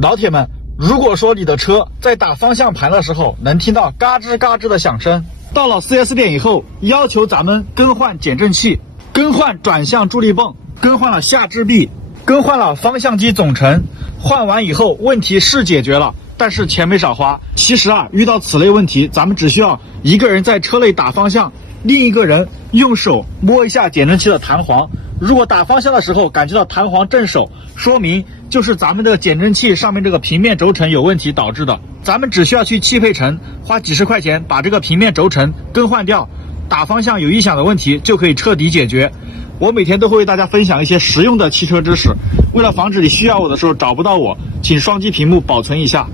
老铁们，如果说你的车在打方向盘的时候能听到嘎吱嘎吱的响声，到了 4S 店以后，要求咱们更换减震器，更换转向助力泵，更换了下支臂，更换了方向机总成，换完以后问题是解决了，但是钱没少花。其实遇到此类问题，咱们只需要一个人在车内打方向，另一个人用手摸一下减震器的弹簧，如果打方向的时候感觉到弹簧正手，说明就是咱们的减震器上面这个平面轴承有问题导致的。咱们只需要去汽配城花几十块钱把这个平面轴承更换掉，打方向有异响的问题就可以彻底解决。我每天都会为大家分享一些实用的汽车知识，为了防止你需要我的时候找不到我，请双击屏幕保存一下。